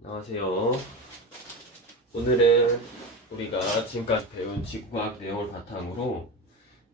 안녕하세요. 오늘은 우리가 지금까지 배운 지구과학 내용을 바탕으로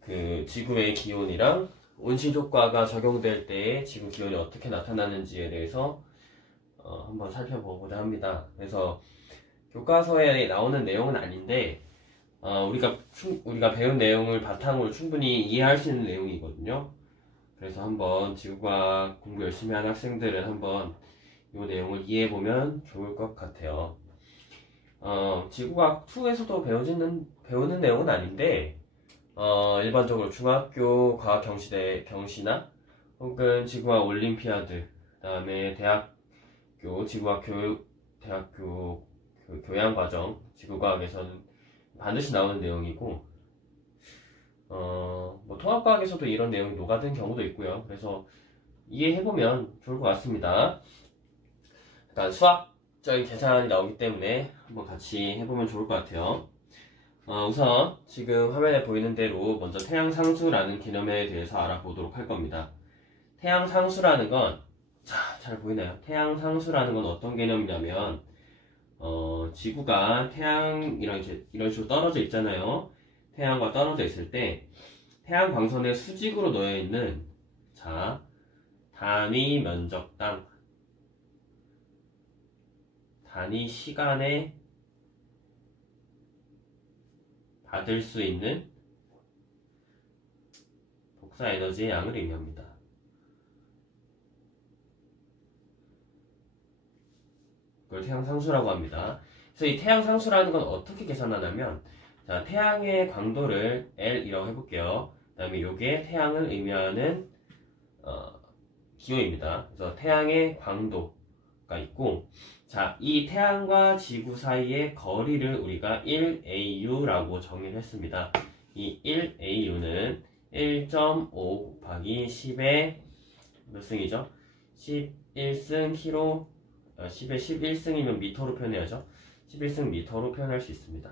그 지구의 기온이랑 온실 효과가 적용될 때 지구 기온이 어떻게 나타나는지에 대해서 한번 살펴보고자 합니다. 그래서 교과서에 나오는 내용은 아닌데 우리가 배운 내용을 바탕으로 충분히 이해할 수 있는 내용이거든요. 그래서 한번 지구과학 공부 열심히 하는 학생들은 한번 이 내용을 이해해보면 좋을 것 같아요. 지구과학 2에서도 배우는 내용은 아닌데, 일반적으로 중학교 과학 경시나, 혹은 지구과학 올림피아드, 그 다음에 대학교 교양과정, 지구과학에서는 반드시 나오는 내용이고, 통합과학에서도 이런 내용이 녹아든 경우도 있고요. 그래서 이해해보면 좋을 것 같습니다. 약간 수학적인 계산이 나오기 때문에 한번 같이 해보면 좋을 것 같아요. 우선 지금 화면에 보이는 대로 먼저 태양상수라는 개념에 대해서 알아보도록 할 겁니다. 태양상수라는 건, 잘 보이나요? 태양상수라는 건 어떤 개념이냐면, 지구가 태양이랑 이런 식으로 떨어져 있잖아요. 태양과 떨어져 있을 때, 태양 광선의 수직으로 놓여 있는, 단위 면적당, 단위 시간에 받을 수 있는 복사 에너지의 양을 의미합니다. 그걸 태양상수라고 합니다. 그래서 이 태양상수라는 건 어떻게 계산하냐면, 태양의 광도를 L이라고 해볼게요. 그 다음에 요게 태양을 의미하는 기호입니다. 그래서 태양의 광도가 있고, 이 태양과 지구 사이의 거리를 우리가 1AU라고 정의를 했습니다. 이 1AU는 1.5 곱하기 10의 몇 승이죠? 11승 키로, 10의 11승이면 미터로 표현해야죠. 11승 미터로 표현할 수 있습니다.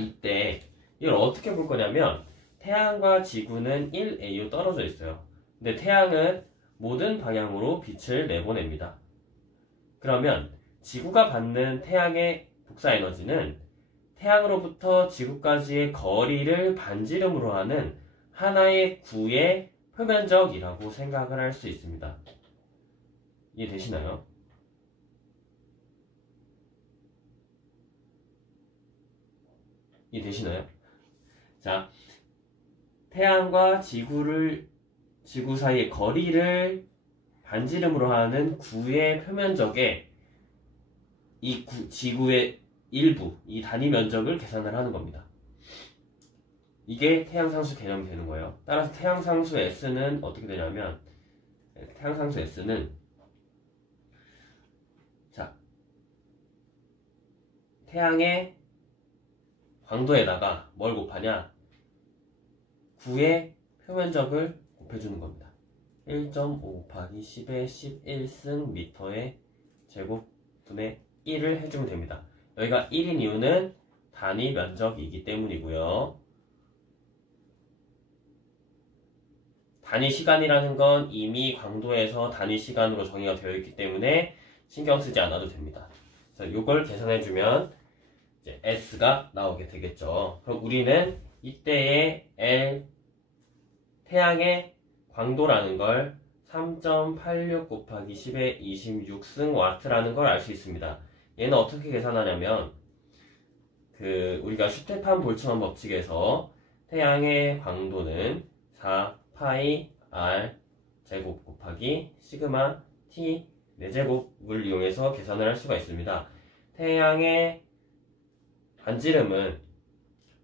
이때 이걸 어떻게 볼 거냐면, 태양과 지구는 1AU 떨어져 있어요. 근데 태양은 모든 방향으로 빛을 내보냅니다. 그러면 지구가 받는 태양의 복사 에너지는 태양으로부터 지구까지의 거리를 반지름으로 하는 하나의 구의 표면적이라고 생각을 할 수 있습니다. 이해되시나요? 이해되시나요? 태양과 지구 사이의 거리를 반지름으로 하는 구의 표면적에 지구의 일부, 이 단위 면적을 계산을 하는 겁니다. 이게 태양상수 개념이 되는 거예요. 따라서 태양상수 S는 어떻게 되냐면, 태양상수 S는 태양의 광도에다가 뭘 곱하냐? 구의 표면적을 곱해주는 겁니다. 1.5 곱하기 10의 11승 미터의 제곱분의 1을 해주면 됩니다. 여기가 1인 이유는 단위 면적이기 때문이고요. 단위 시간이라는 건 이미 광도에서 단위 시간으로 정의가 되어 있기 때문에 신경 쓰지 않아도 됩니다. 그래서 이걸 계산해주면 이제 S가 나오게 되겠죠. 그럼 우리는 이때의 태양의 광도라는 걸 3.86 곱하기 10의 26승 와트라는 걸 알 수 있습니다. 얘는 어떻게 계산하냐면, 우리가 슈테판 볼츠만 법칙에서 태양의 광도는 4파이 r 제곱 곱하기 시그마 t 4제곱을 이용해서 계산을 할 수가 있습니다. 태양의 반지름은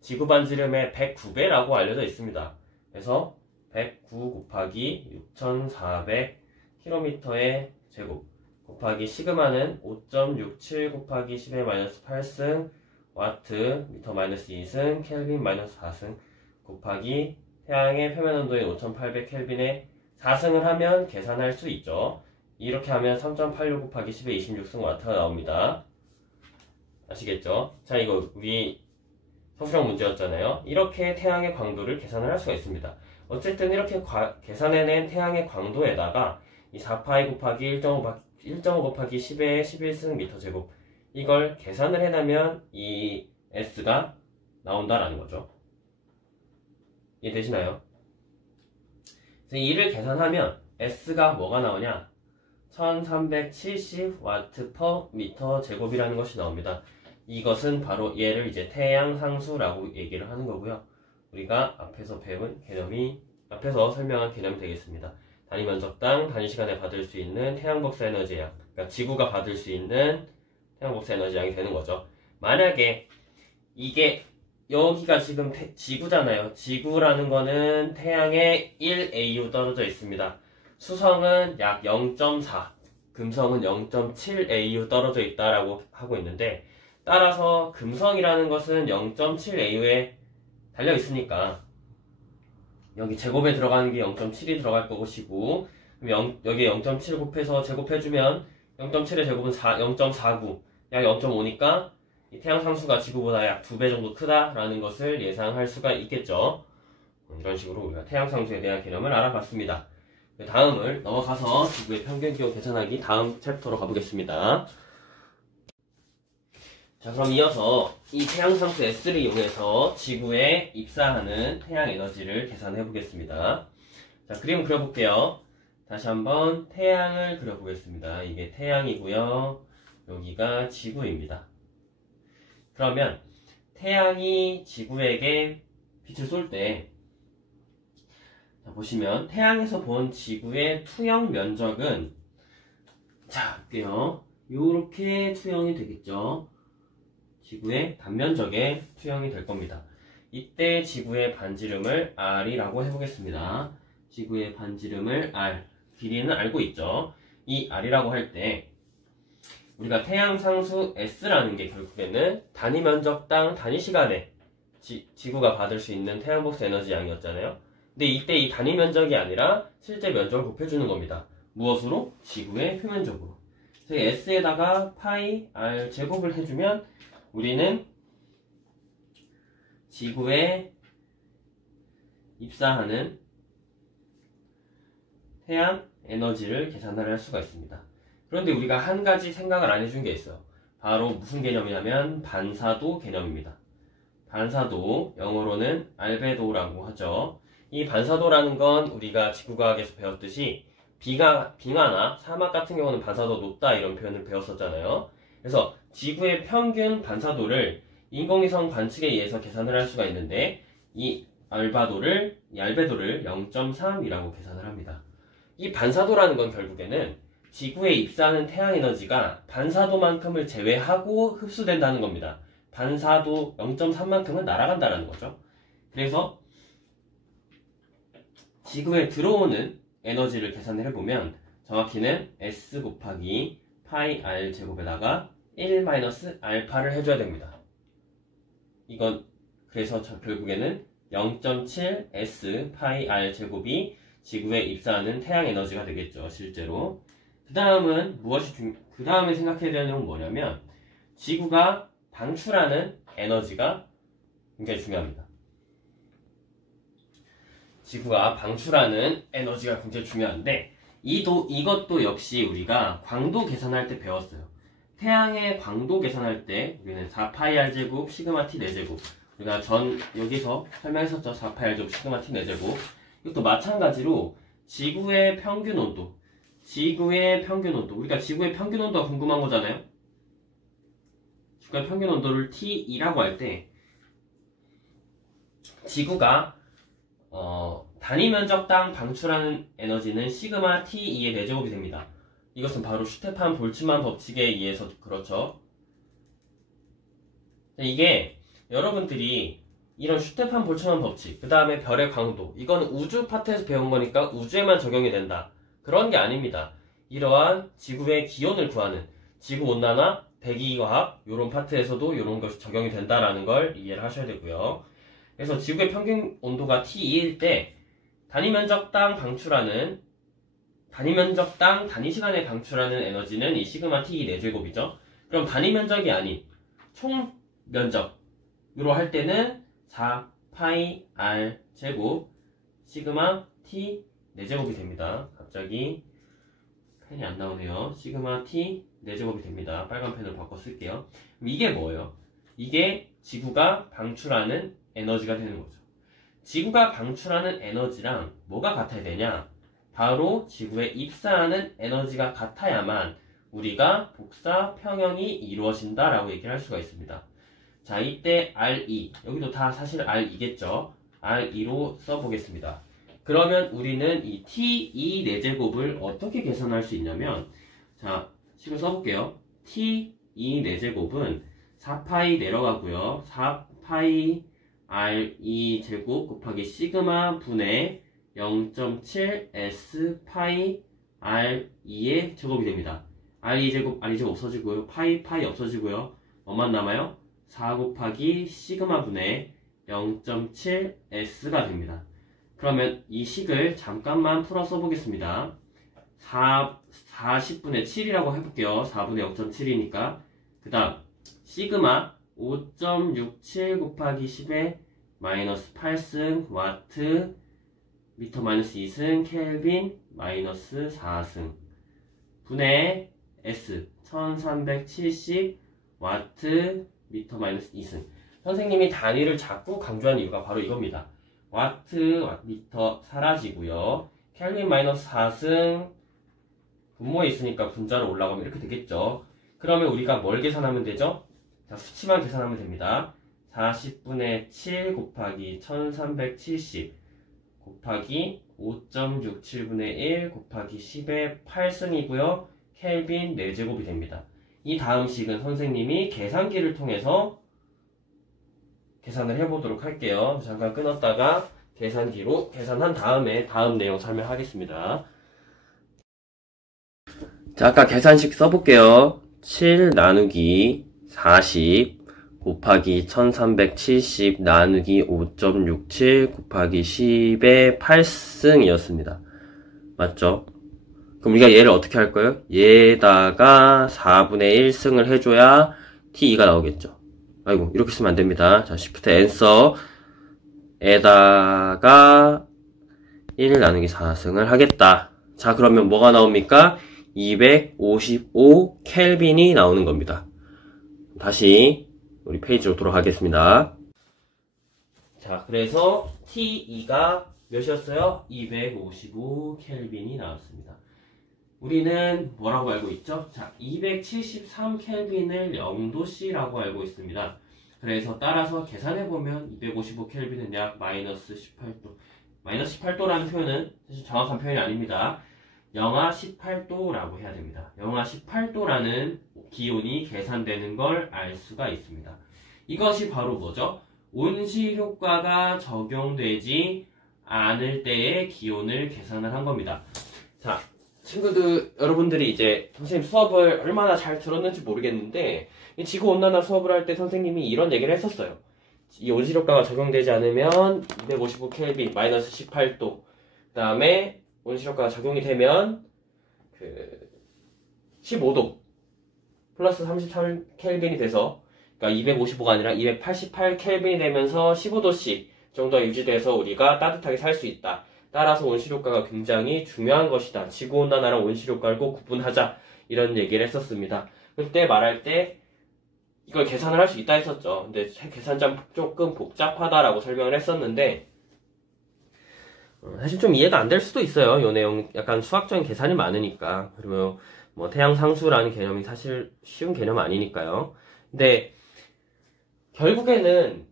지구 반지름의 109배라고 알려져 있습니다. 그래서 109 곱하기 6400km의 제곱 곱하기 시그마는 5.67 곱하기 10의 마이너스 8승 와트 미터 마이너스 2승 켈빈 마이너스 4승 곱하기 태양의 표면 온도인 5800켈빈에 4승을 하면 계산할 수 있죠. 이렇게 하면 3.86 곱하기 10의 26승 와트가 나옵니다. 아시겠죠? 이거 우리 서술형 문제였잖아요. 이렇게 태양의 광도를 계산을 할 수가 있습니다. 어쨌든 이렇게 계산해낸 태양의 광도에다가 이 4파이 곱하기 1.5 1.5 곱하기 10의 11승 미터 제곱. 이걸 계산을 해내면 이 S가 나온다라는 거죠. 이해되시나요? 그래서 이를 계산하면 S가 뭐가 나오냐? 1370W/m 제곱이라는 것이 나옵니다. 이것은 바로 얘를 이제 태양 상수라고 얘기를 하는 거고요. 우리가 앞에서 배운 개념이, 앞에서 설명한 개념이 되겠습니다. 단위 면적당 단위 시간에 받을 수 있는 태양 복사 에너지 양, 그러니까 지구가 받을 수 있는 태양 복사 에너지 양이 되는 거죠. 만약에 이게 여기가 지금 지구잖아요. 지구라는 거는 태양에 1AU 떨어져 있습니다. 수성은 약 0.4, 금성은 0.7AU 떨어져 있다라고 하고 있는데, 따라서 금성이라는 것은 0.7AU에 달려 있으니까 여기 제곱에 들어가는 게 0.7이 들어갈 것이고, 여기 0.7 곱해서 제곱해주면 0.7의 제곱은 0.49, 약 0.5니까 이 태양 상수가 지구보다 약 2배 정도 크다라는 것을 예상할 수가 있겠죠. 이런 식으로 우리가 태양 상수에 대한 개념을 알아봤습니다. 다음을 넘어가서 지구의 평균 기온 계산하기 다음 챕터로 가보겠습니다. 자, 그럼 이어서 이 태양 상수 S를 이용해서 지구에 입사하는 태양 에너지를 계산해 보겠습니다. 자, 그림 그려볼게요. 다시 한번 태양을 그려보겠습니다. 이게 태양이고요. 여기가 지구입니다. 그러면 태양이 지구에게 빛을 쏠 때, 자, 보시면 태양에서 본 지구의 투영 면적은, 자, 볼게요. 요렇게 투영이 되겠죠. 지구의 단면적에 투영이 될 겁니다. 이때 지구의 반지름을 R이라고 해보겠습니다. 지구의 반지름을 R, 길이는 알고 있죠. 이 R이라고 할 때 우리가 태양 상수 S라는 게 결국에는 단위 면적당 단위 시간에 지구가 받을 수 있는 태양 복사 에너지 양이었잖아요. 근데 이때 이 단위 면적이 아니라 실제 면적을 곱해주는 겁니다. 무엇으로? 지구의 표면적으로. 그래서 S에다가 파이 R 제곱을 해주면 우리는 지구에 입사하는 태양 에너지를 계산을 할 수가 있습니다. 그런데 우리가 한 가지 생각을 안 해준 게 있어요. 바로 무슨 개념이냐면 반사도 개념입니다. 반사도, 영어로는 알베도라고 하죠. 이 반사도라는 건 우리가 지구과학에서 배웠듯이 빙하나 사막 같은 경우는 반사도 높다 이런 표현을 배웠었잖아요. 그래서 지구의 평균 반사도를 인공위성 관측에 의해서 계산을 할 수가 있는데, 이 알베도를 0.3이라고 계산을 합니다. 이 반사도라는 건 결국에는 지구에 입사하는 태양 에너지가 반사도만큼을 제외하고 흡수된다는 겁니다. 반사도 0.3만큼은 날아간다는 거죠. 그래서 지구에 들어오는 에너지를 계산을 해보면 정확히는 S 곱하기 파이 R 제곱에다가 1-알파를 해줘야 됩니다. 이건 그래서 결국에는 0.7 S 파이 R 제곱이 지구에 입사하는 태양 에너지가 되겠죠, 실제로. 그 다음에 생각해야 되는 건 뭐냐면, 지구가 방출하는 에너지가 굉장히 중요합니다. 지구가 방출하는 에너지가 굉장히 중요한데, 이것도 역시 우리가 광도 계산할 때 배웠어요. 태양의 광도 계산할 때 우리는 4파이 R제곱 시그마 T 4제곱, 우리가 여기서 설명했었죠. 4파이 R제곱 시그마 T 4제곱. 이것도 마찬가지로 지구의 평균 온도, 우리가 지구의 평균 온도가 궁금한 거잖아요. 지구의 평균 온도를 T2라고 할 때 지구가 단위 면적당 방출하는 에너지는 시그마 T2의 4제곱이 됩니다. 이것은 바로 슈테판 볼츠만 법칙에 의해서 그렇죠. 이게 여러분들이 이런 슈테판 볼츠만 법칙, 그 다음에 별의 광도, 이거는 우주 파트에서 배운 거니까 우주에만 적용이 된다, 그런 게 아닙니다. 이러한 지구의 기온을 구하는 지구 온난화, 대기과학 이런 파트에서도 이런 것이 적용이 된다라는 걸 이해를 하셔야 되고요. 그래서 지구의 평균 온도가 T2일 때 단위 면적당 단위 시간에 방출하는 에너지는 이 시그마 T 4제곱이죠. 그럼 단위 면적이 아닌 총 면적으로 할 때는 4파이 R 제곱 시그마 T 4제곱이 됩니다. 갑자기 펜이 안 나오네요. 시그마 T 4제곱이 됩니다. 빨간 펜으로 바꿔 쓸게요. 그럼 이게 뭐예요? 이게 지구가 방출하는 에너지가 되는 거죠. 지구가 방출하는 에너지랑 뭐가 같아야 되냐? 바로 지구에 입사하는 에너지가 같아야만 우리가 복사 평형이 이루어진다라고 얘기를 할 수가 있습니다. 자, 이때 R2, 여기도 다 사실 R2겠죠? R2로 써보겠습니다. 그러면 우리는 이 T2 4제곱을 어떻게 계산할 수 있냐면, 자, 식을 써볼게요. T2 4제곱은 4파이 내려가고요. 4파이 R2 제곱 곱하기 시그마 분의 0.7 S 파이 R2의 제곱이 됩니다. R2 제곱, R2 제곱 없어지고요. 파이 없어지고요. 뭐만 남아요? 4 곱하기 시그마 분의 0.7 S가 됩니다. 그러면 이 식을 잠깐만 풀어 써보겠습니다. 40분의 7이라고 해볼게요. 4분의 0.7이니까. 그 다음 시그마 5.67 곱하기 10의 마이너스 8승 와트 미터 마이너스 2승 켈빈 마이너스 4승 분의 S 1370 와트 미터 마이너스 2승. 선생님이 단위를 자꾸 강조한 이유가 바로 이겁니다. 와트 미터 사라지고요. 켈빈 마이너스 4승 분모에 있으니까 분자로 올라가면 이렇게 되겠죠. 그러면 우리가 뭘 계산하면 되죠? 자, 수치만 계산하면 됩니다. 40분의 7 곱하기 1370 곱하기 5.67분의 1 곱하기 10의 8승이고요. 켈빈 4제곱이 됩니다. 이 다음 식은 선생님이 계산기를 통해서 계산을 해보도록 할게요. 잠깐 끊었다가 계산기로 계산한 다음에 다음 내용 설명하겠습니다. 자, 아까 계산식 써볼게요. 7 나누기 40 곱하기 1370 나누기 5.67 곱하기 10의 8승이었습니다. 맞죠? 그럼 우리가 얘를 어떻게 할 거예요? 얘에다가 4분의 1승을 해줘야 T2가 나오겠죠. 아이고, 이렇게 쓰면 안 됩니다. 자, Shift Answer 에다가 1 나누기 4승을 하겠다. 자, 그러면 뭐가 나옵니까? 255 켈빈이 나오는 겁니다. 다시 우리 페이지로 돌아가겠습니다. 자, 그래서 T2가 몇이었어요? 255 켈빈이 나왔습니다. 우리는 뭐라고 알고 있죠? 자, 273 켈빈을 0도씨라고 알고 있습니다. 그래서 따라서 계산해보면 255 켈빈은 약 마이너스 18도. 마이너스 18도라는 표현은 사실 정확한 표현이 아닙니다. 영하 18도라고 해야 됩니다. 영하 18도라는 기온이 계산되는 걸 알 수가 있습니다. 이것이 바로 뭐죠? 온실효과가 적용되지 않을 때의 기온을 계산을 한 겁니다. 자, 친구들, 여러분들이 이제 선생님 수업을 얼마나 잘 들었는지 모르겠는데 지구온난화 수업을 할 때 선생님이 이런 얘기를 했었어요. 이 온실효과가 적용되지 않으면 255 켈빈, 마이너스 18도. 그 다음에 온실효과가 적용이 되면 15도 플러스 33 켈빈이 돼서, 그러니까 255가 아니라 288 켈빈이 되면서 15도씨 정도가 유지돼서 우리가 따뜻하게 살 수 있다. 따라서 온실효과가 굉장히 중요한 것이다. 지구온난화랑 온실효과를 꼭 구분하자. 이런 얘기를 했었습니다. 그때 말할 때 이걸 계산을 할 수 있다 했었죠. 근데 계산점 조금 복잡하다라고 설명을 했었는데 사실 좀 이해가 안 될 수도 있어요. 이 내용 약간 수학적인 계산이 많으니까. 그리고 뭐 태양상수라는 개념이 사실 쉬운 개념 아니니까요. 근데 결국에는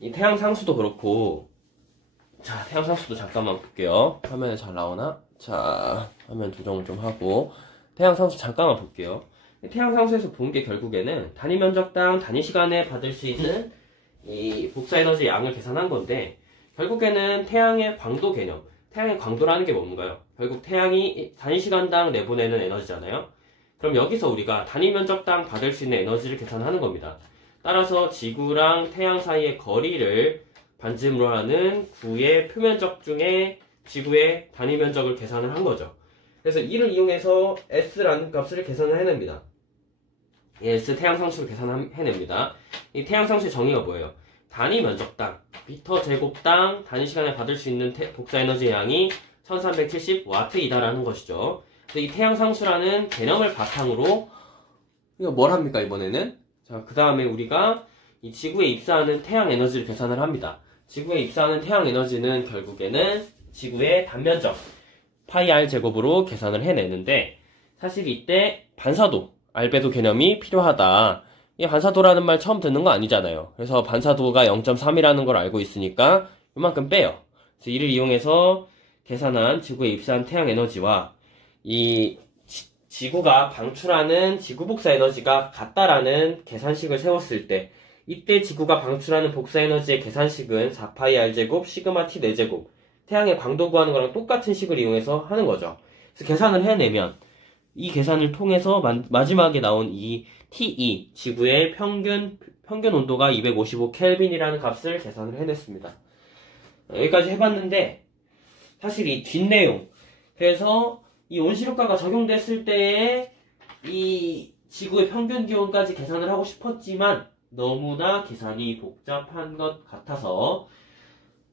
이 태양상수도 그렇고, 자, 태양상수도 잠깐만 볼게요. 화면에 잘 나오나? 자, 화면 조정을 좀 하고 태양상수 잠깐만 볼게요. 태양상수에서 본 게 결국에는 단위 면적당 단위 시간에 받을 수 있는 이 복사에너지 양을 계산한 건데, 결국에는 태양의 광도 개념, 태양의 광도라는 게 뭔가요? 결국 태양이 단위 시간당 내보내는 에너지잖아요. 그럼 여기서 우리가 단위 면적당 받을 수 있는 에너지를 계산하는 겁니다. 따라서 지구랑 태양 사이의 거리를 반지름으로 하는 구의 표면적 중에 지구의 단위 면적을 계산을 한 거죠. 그래서 이를 이용해서 S라는 값을 계산을 해냅니다. S 태양상수를 계산해냅니다. 이 태양상수의 정의가 뭐예요? 단위 면적당, 미터 제곱당 단위 시간에 받을 수 있는 복사 에너지 양이 1370W이다라는 것이죠. 그래서 이 태양 상수라는 개념을 바탕으로 이거 뭘 합니까 이번에는? 자, 그 다음에 우리가 이 지구에 입사하는 태양 에너지를 계산을 합니다. 지구에 입사하는 태양 에너지는 결국에는 지구의 단면적 파이 r 제곱으로 계산을 해내는데, 사실 이때 반사도, 알베도 개념이 필요하다. 이 반사도라는 말 처음 듣는 거 아니잖아요. 그래서 반사도가 0.3이라는 걸 알고 있으니까 이만큼 빼요. 그래서 이를 이용해서 계산한 지구에 입사한 태양 에너지와 이 지구가 방출하는 지구 복사 에너지가 같다라는 계산식을 세웠을 때, 이때 지구가 방출하는 복사 에너지의 계산식은 4파이 r제곱 시그마 t 4제곱 태양의 광도 구하는 거랑 똑같은 식을 이용해서 하는 거죠. 그래서 계산을 해내면 이 계산을 통해서 마지막에 나온 이 TE 지구의 평균 온도가 255켈빈이라는 값을 계산을 해냈습니다. 여기까지 해봤는데, 사실 이 뒷내용, 그래서 이 온실효과가 적용됐을 때에 이 지구의 평균 기온까지 계산을 하고 싶었지만 너무나 계산이 복잡한 것 같아서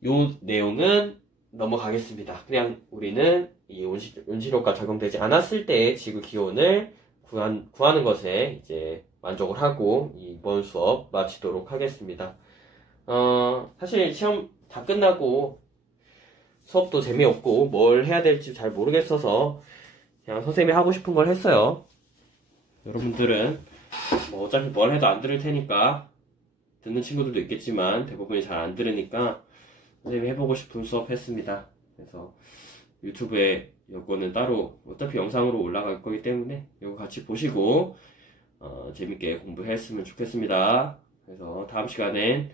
요 내용은 넘어가겠습니다. 그냥 우리는 이 온실효과 적용되지 않았을 때의 지구 기온을 구하는 것에 이제 만족을 하고 이번 수업 마치도록 하겠습니다. 사실 시험 다 끝나고 수업도 재미없고 뭘 해야 될지 잘 모르겠어서 그냥 선생님이 하고 싶은 걸 했어요. 여러분들은 뭐 어차피 뭘 해도 안 들을 테니까, 듣는 친구들도 있겠지만 대부분이 잘 안 들으니까 선생님이 해보고 싶은 수업 했습니다. 그래서 유튜브에 요거는 따로 어차피 영상으로 올라갈 거기 때문에 요거 같이 보시고 재밌게 공부했으면 좋겠습니다. 그래서 다음 시간엔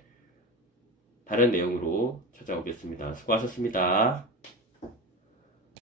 다른 내용으로 찾아오겠습니다. 수고하셨습니다.